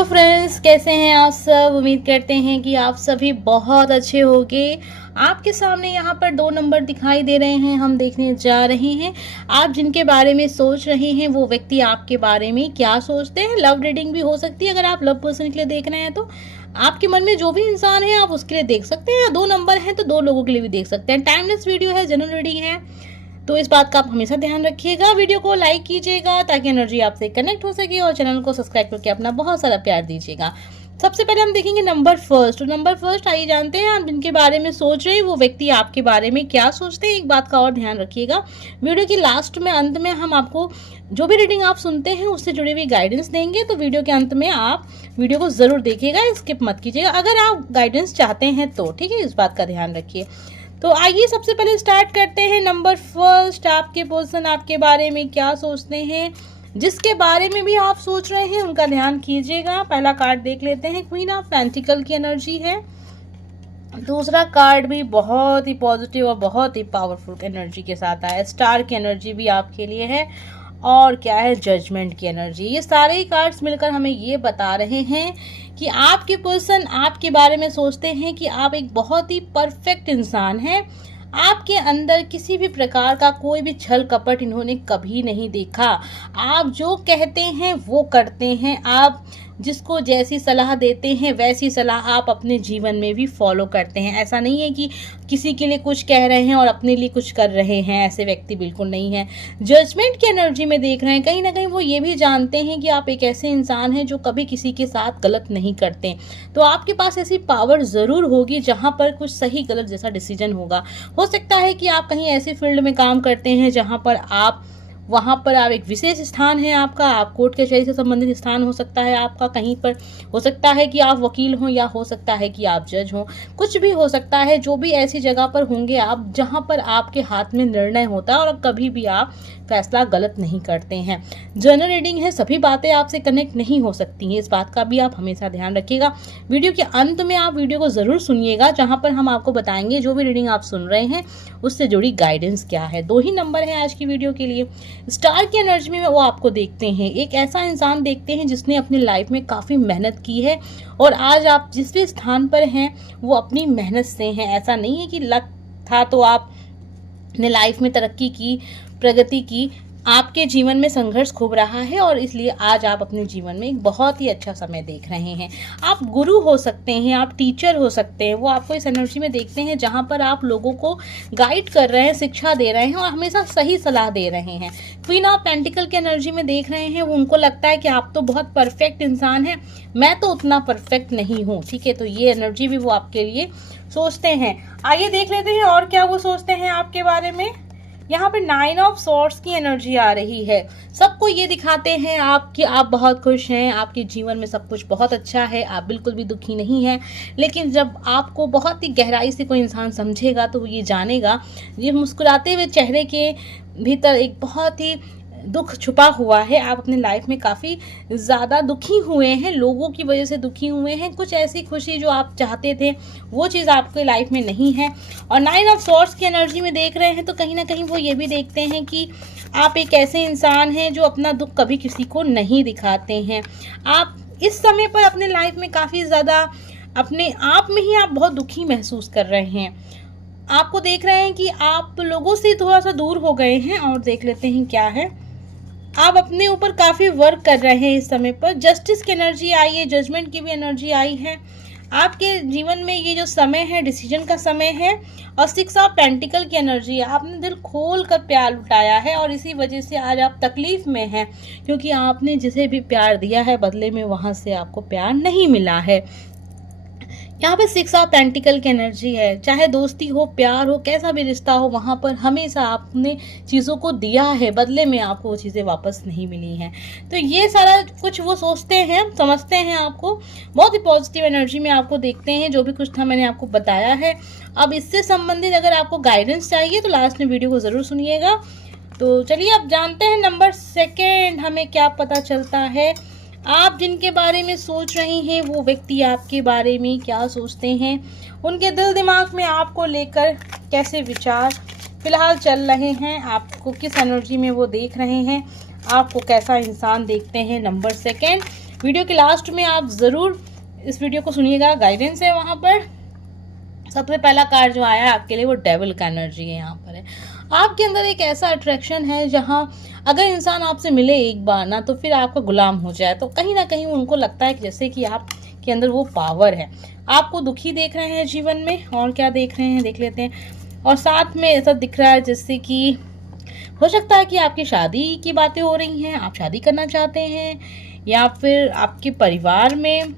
Hello friends, कैसे हैं आप सब। उम्मीद करते हैं कि आप सभी बहुत अच्छे होंगे। आपके सामने यहाँ पर 2 नंबर दिखाई दे रहे हैं, हम देखने जा रहे हैं। आप जिनके बारे में सोच रहे हैं वो व्यक्ति आपके बारे में क्या सोचते हैं। लव रीडिंग भी हो सकती है, अगर आप लव पर्सन के लिए देख रहे हैं तो आपके मन में जो भी इंसान है आप उसके लिए देख सकते हैं। 2 नंबर हैं तो 2 लोगों के लिए भी देख सकते हैं। टाइमलेस वीडियो है, जनरल रीडिंग है, तो इस बात का आप हमेशा ध्यान रखिएगा। वीडियो को लाइक कीजिएगा ताकि एनर्जी आपसे कनेक्ट हो सके, और चैनल को सब्सक्राइब करके अपना बहुत सारा प्यार दीजिएगा। सबसे पहले हम देखेंगे नंबर फर्स्ट। नंबर फर्स्ट, आइए जानते हैं आप जिनके बारे में सोच रहे हैं वो व्यक्ति आपके बारे में क्या सोचते हैं। एक बात का और ध्यान रखिएगा, वीडियो की लास्ट में, अंत में हम आपको जो भी रीडिंग आप सुनते हैं उससे जुड़ी हुई गाइडेंस देंगे, तो वीडियो के अंत में आप वीडियो को जरूर देखिएगा, स्किप मत कीजिएगा अगर आप गाइडेंस चाहते हैं तो, ठीक है। इस बात का ध्यान रखिए। तो आइए सबसे पहले स्टार्ट करते हैं। नंबर फर्स्ट, आपके पर्सन आपके बारे में क्या सोचते हैं। जिसके बारे में भी आप सोच रहे हैं उनका ध्यान कीजिएगा। पहला कार्ड देख लेते हैं, क्वीन ऑफ पेंटिकल की एनर्जी है। दूसरा कार्ड भी बहुत ही पॉजिटिव और बहुत ही पावरफुल एनर्जी के साथ आया है। स्टार की एनर्जी भी आपके लिए है, और क्या है, जजमेंट की एनर्जी। ये सारे ही कार्ड्स मिलकर हमें ये बता रहे हैं कि आपके पर्सन आपके बारे में सोचते हैं कि आप एक बहुत ही परफेक्ट इंसान हैं। आपके अंदर किसी भी प्रकार का कोई भी छल कपट इन्होंने कभी नहीं देखा। आप जो कहते हैं वो करते हैं। आप जिसको जैसी सलाह देते हैं वैसी सलाह आप अपने जीवन में भी फॉलो करते हैं। ऐसा नहीं है कि किसी के लिए कुछ कह रहे हैं और अपने लिए कुछ कर रहे हैं, ऐसे व्यक्ति बिल्कुल नहीं है। जजमेंट की एनर्जी में देख रहे हैं, कहीं ना कहीं वो ये भी जानते हैं कि आप एक ऐसे इंसान हैं जो कभी किसी के साथ गलत नहीं करते। तो आपके पास ऐसी पावर ज़रूर होगी जहाँ पर कुछ सही गलत जैसा डिसीजन होगा। हो सकता है कि आप कहीं ऐसे फील्ड में काम करते हैं जहाँ पर आप एक विशेष स्थान है आपका, आप कोर्ट कचहरी से संबंधित स्थान हो सकता है आपका। कहीं पर हो सकता है कि आप वकील हों, या हो सकता है कि आप जज हों, कुछ भी हो सकता है। जो भी ऐसी जगह पर होंगे आप जहां पर आपके हाथ में निर्णय होता है और कभी भी आप फैसला गलत नहीं करते हैं। जनरल रीडिंग है, सभी बातें आपसे कनेक्ट नहीं हो सकती हैं, इस बात का भी आप हमेशा ध्यान रखिएगा। वीडियो के अंत में आप वीडियो को ज़रूर सुनिएगा, जहाँ पर हम आपको बताएंगे जो भी रीडिंग आप सुन रहे हैं उससे जुड़ी गाइडेंस क्या है। 2 ही नंबर है आज की वीडियो के लिए। स्टार की एनर्जी में वो आपको देखते हैं, एक ऐसा इंसान देखते हैं जिसने अपनी लाइफ में काफ़ी मेहनत की है, और आज आप जिस भी स्थान पर हैं वो अपनी मेहनत से हैं। ऐसा नहीं है कि लक था तो आप ने लाइफ में तरक्की की, प्रगति की। आपके जीवन में संघर्ष खूब रहा है और इसलिए आज आप अपने जीवन में एक बहुत ही अच्छा समय देख रहे हैं। आप गुरु हो सकते हैं, आप टीचर हो सकते हैं, वो आपको इस एनर्जी में देखते हैं जहां पर आप लोगों को गाइड कर रहे हैं, शिक्षा दे रहे हैं और हमेशा सही सलाह दे रहे हैं। क्वीन ऑफ पेंटिकल की एनर्जी में देख रहे हैं, वो उनको लगता है कि आप तो बहुत परफेक्ट इंसान हैं, मैं तो उतना परफेक्ट नहीं हूँ, ठीक है। तो ये एनर्जी भी वो आपके लिए सोचते हैं। आइए देख लेते हैं और क्या वो सोचते हैं आपके बारे में। यहाँ पे 9 ऑफ सॉर्ड्स की एनर्जी आ रही है। सबको ये दिखाते हैं आप कि आप बहुत खुश हैं, आपके जीवन में सब कुछ बहुत अच्छा है, आप बिल्कुल भी दुखी नहीं हैं। लेकिन जब आपको बहुत ही गहराई से कोई इंसान समझेगा तो वो ये जानेगा, ये मुस्कुराते हुए चेहरे के भीतर एक बहुत ही दुख छुपा हुआ है। आप अपने लाइफ में काफ़ी ज़्यादा दुखी हुए हैं, लोगों की वजह से दुखी हुए हैं। कुछ ऐसी खुशी जो आप चाहते थे वो चीज़ आपके लाइफ में नहीं है। और 9 ऑफ सॉर्ड्स की एनर्जी में देख रहे हैं तो कहीं ना कहीं वो ये भी देखते हैं कि आप एक ऐसे इंसान हैं जो अपना दुख कभी किसी को नहीं दिखाते हैं। आप इस समय पर अपने लाइफ में काफ़ी ज़्यादा अपने आप में ही आप बहुत दुखी महसूस कर रहे हैं। आपको देख रहे हैं कि आप लोगों से थोड़ा सा दूर हो गए हैं। और देख लेते हैं क्या है, आप अपने ऊपर काफ़ी वर्क कर रहे हैं इस समय पर। जस्टिस की एनर्जी आई है, जजमेंट की भी एनर्जी आई है। आपके जीवन में ये जो समय है डिसीजन का समय है। और 6 ऑफ पेंटिकल की एनर्जी है, आपने दिल खोल कर प्यार लुटाया है और इसी वजह से आज आप तकलीफ में हैं, क्योंकि आपने जिसे भी प्यार दिया है बदले में वहाँ से आपको प्यार नहीं मिला है। यहाँ पे 6 ऑफ पेंटिकल की एनर्जी है। चाहे दोस्ती हो, प्यार हो, कैसा भी रिश्ता हो, वहाँ पर हमेशा आपने चीज़ों को दिया है, बदले में आपको वो चीज़ें वापस नहीं मिली हैं। तो ये सारा कुछ वो सोचते हैं, समझते हैं आपको। बहुत ही पॉजिटिव एनर्जी में आपको देखते हैं। जो भी कुछ था मैंने आपको बताया है। अब इससे संबंधित अगर आपको गाइडेंस चाहिए तो लास्ट में वीडियो को ज़रूर सुनिएगा। तो चलिए अब जानते हैं नंबर 2 हमें क्या पता चलता है। आप जिनके बारे में सोच रहे हैं वो व्यक्ति आपके बारे में क्या सोचते हैं, उनके दिल दिमाग में आपको लेकर कैसे विचार फिलहाल चल रहे हैं, आपको किस एनर्जी में वो देख रहे हैं, आपको कैसा इंसान देखते हैं। नंबर 2 वीडियो के लास्ट में आप ज़रूर इस वीडियो को सुनिएगा, गाइडेंस है वहाँ पर। सबसे पहला कार्ड जो आया है आपके लिए वो डेविल का एनर्जी है यहाँ पर है। आपके अंदर एक ऐसा अट्रैक्शन है जहाँ अगर इंसान आपसे मिले एक बार ना तो फिर आपका गुलाम हो जाए, तो कहीं ना कहीं उनको लगता है कि जैसे कि आपके अंदर वो पावर है। आपको दुखी देख रहे हैं जीवन में, और क्या देख रहे हैं देख लेते हैं। और साथ में ऐसा दिख रहा है जैसे कि हो सकता है कि आपकी शादी की बातें हो रही हैं, आप शादी करना चाहते हैं, या फिर आपके परिवार में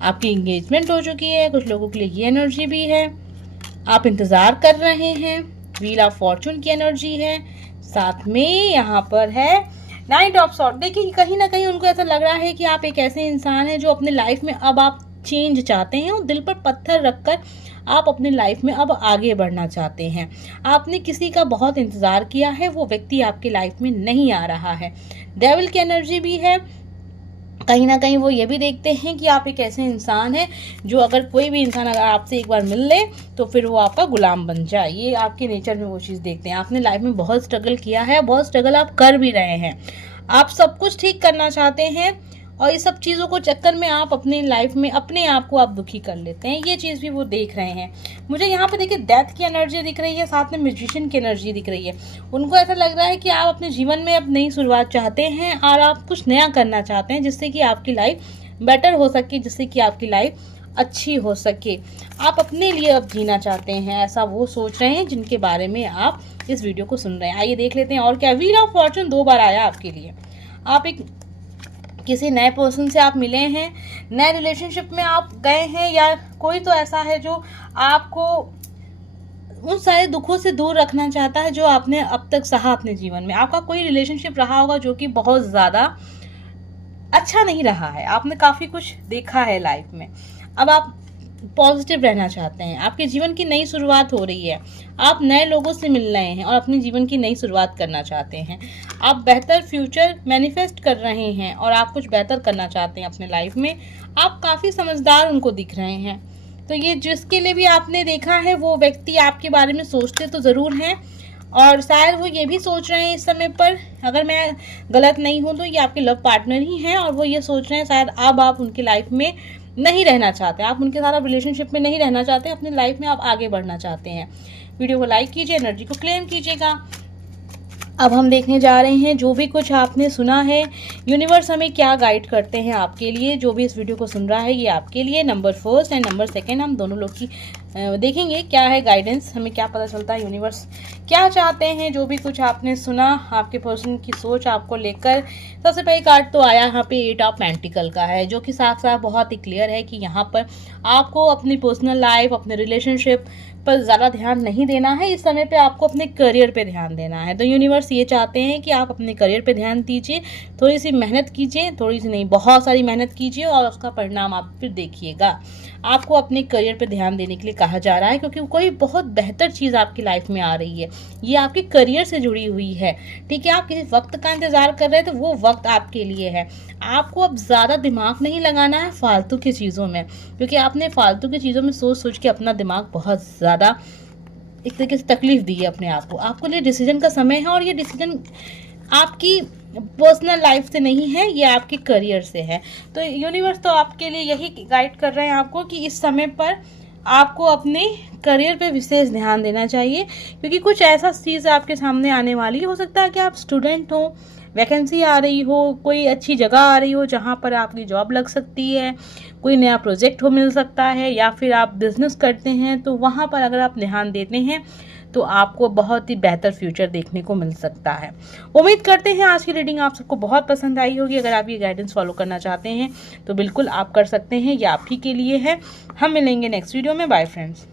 आपकी एंगेजमेंट हो चुकी है। कुछ लोगों के लिए ये एनर्जी भी है, आप इंतज़ार कर रहे हैं। व्हील ऑफ फॉर्चून की एनर्जी है, साथ में यहाँ पर है नाइट ऑफ सॉर्ड। देखिए कहीं ना कहीं उनको ऐसा लग रहा है कि आप एक ऐसे इंसान हैं जो अपने लाइफ में अब आप चेंज चाहते हैं और दिल पर पत्थर रखकर आप अपनी लाइफ में अब आगे बढ़ना चाहते हैं। आपने किसी का बहुत इंतज़ार किया है, वो व्यक्ति आपकी लाइफ में नहीं आ रहा है। डेविल की एनर्जी भी है, कहीं ना कहीं वो ये भी देखते हैं कि आप एक ऐसे इंसान हैं जो अगर कोई भी इंसान अगर आपसे एक बार मिल ले तो फिर वो आपका गुलाम बन जाए। ये आपके नेचर में वो चीज़ देखते हैं। आपने लाइफ में बहुत स्ट्रगल किया है, बहुत स्ट्रगल आप कर भी रहे हैं, आप सब कुछ ठीक करना चाहते हैं, और ये सब चीज़ों को चक्कर में आप अपनी लाइफ में अपने आप को आप दुखी कर लेते हैं। ये चीज़ भी वो देख रहे हैं। मुझे यहाँ पे देखिए डेथ की एनर्जी दिख रही है, साथ में म्यूजिशियन की एनर्जी दिख रही है। उनको ऐसा लग रहा है कि आप अपने जीवन में अब नई शुरुआत चाहते हैं और आप कुछ नया करना चाहते हैं जिससे कि आपकी लाइफ बेटर हो सके, जिससे कि आपकी लाइफ अच्छी हो सके। आप अपने लिए अब जीना चाहते हैं, ऐसा वो सोच रहे हैं जिनके बारे में आप इस वीडियो को सुन रहे हैं। आइए देख लेते हैं और क्या। व्हील ऑफ फॉर्चून 2 बार आया आपके लिए। आप एक किसी नए पर्सन से आप मिले हैं, नए रिलेशनशिप में आप गए हैं, या कोई तो ऐसा है जो आपको उन सारे दुखों से दूर रखना चाहता है जो आपने अब तक सहा अपने जीवन में। आपका कोई रिलेशनशिप रहा होगा जो कि बहुत ज़्यादा अच्छा नहीं रहा है, आपने काफ़ी कुछ देखा है लाइफ में। अब आप पॉजिटिव रहना चाहते हैं, आपके जीवन की नई शुरुआत हो रही है, आप नए लोगों से मिल रहे हैं और अपने जीवन की नई शुरुआत करना चाहते हैं। आप बेहतर फ्यूचर मैनिफेस्ट कर रहे हैं और आप कुछ बेहतर करना चाहते हैं अपने लाइफ में। आप काफ़ी समझदार उनको दिख रहे हैं। तो ये जिसके लिए भी आपने देखा है वो व्यक्ति आपके बारे में सोचते तो ज़रूर हैं, और शायद वो ये भी सोच रहे हैं इस समय पर, अगर मैं गलत नहीं हूँ तो ये आपके लव पार्टनर ही हैं, और वो ये सोच रहे हैं शायद अब आप उनकी लाइफ में नहीं रहना चाहते, आप उनके साथ रिलेशनशिप में नहीं रहना चाहते, अपनी लाइफ में आप आगे बढ़ना चाहते हैं। वीडियो को लाइक कीजिए, एनर्जी को क्लेम कीजिएगा। अब हम देखने जा रहे हैं जो भी कुछ आपने सुना है, यूनिवर्स हमें क्या गाइड करते हैं आपके लिए। जो भी इस वीडियो को सुन रहा है ये आपके लिए नंबर 1 एंड नंबर 2 हम दोनों लोग की देखेंगे क्या है गाइडेंस, हमें क्या पता चलता है, यूनिवर्स क्या चाहते हैं। जो भी कुछ आपने सुना, आपके पर्सन की सोच आपको लेकर। सबसे पहले कार्ड तो आया यहाँ पे 8 ऑफ पेंटिकल का है, जो कि साफ साफ बहुत ही क्लियर है कि यहाँ पर आपको अपनी पर्सनल लाइफ, अपने रिलेशनशिप पर ज़्यादा ध्यान नहीं देना है। इस समय पे आपको अपने करियर पे ध्यान देना है। तो यूनिवर्स ये चाहते हैं कि आप अपने करियर पे ध्यान दीजिए, थोड़ी सी मेहनत कीजिए, थोड़ी सी नहीं बहुत सारी मेहनत कीजिए, और उसका परिणाम आप फिर देखिएगा। आपको अपने करियर पे ध्यान देने के लिए कहा जा रहा है, क्योंकि कोई बहुत बेहतर चीज़ आपकी लाइफ में आ रही है, ये आपके करियर से जुड़ी हुई है। ठीक है, आप किसी वक्त का इंतज़ार कर रहे हैं तो वो वक्त आपके लिए है। आपको अब ज़्यादा दिमाग नहीं लगाना है फालतू की चीज़ों में, क्योंकि आपने फालतू की चीज़ों में सोच सोच के अपना दिमाग बहुत ज़्यादा एक तरीके से तकलीफ दी है अपने आप को। आपको लिए डिसीजन का समय है, और ये डिसीजन आपकी पर्सनल लाइफ से नहीं है, ये आपके करियर से है। तो यूनिवर्स तो आपके लिए यही गाइड कर रहे हैं आपको कि इस समय पर आपको अपने करियर पे विशेष ध्यान देना चाहिए, क्योंकि कुछ ऐसा चीज़ आपके सामने आने वाली हो सकता है कि आप स्टूडेंट हो, वैकेंसी आ रही हो, कोई अच्छी जगह आ रही हो जहाँ पर आपकी जॉब लग सकती है, कोई नया प्रोजेक्ट हो मिल सकता है, या फिर आप बिजनेस करते हैं तो वहाँ पर अगर आप ध्यान देते हैं तो आपको बहुत ही बेहतर फ्यूचर देखने को मिल सकता है। उम्मीद करते हैं आज की रीडिंग आप सबको बहुत पसंद आई होगी। अगर आप ये गाइडेंस फॉलो करना चाहते हैं तो बिल्कुल आप कर सकते हैं, ये आप ही के लिए है। हम मिलेंगे नेक्स्ट वीडियो में। Bye friends.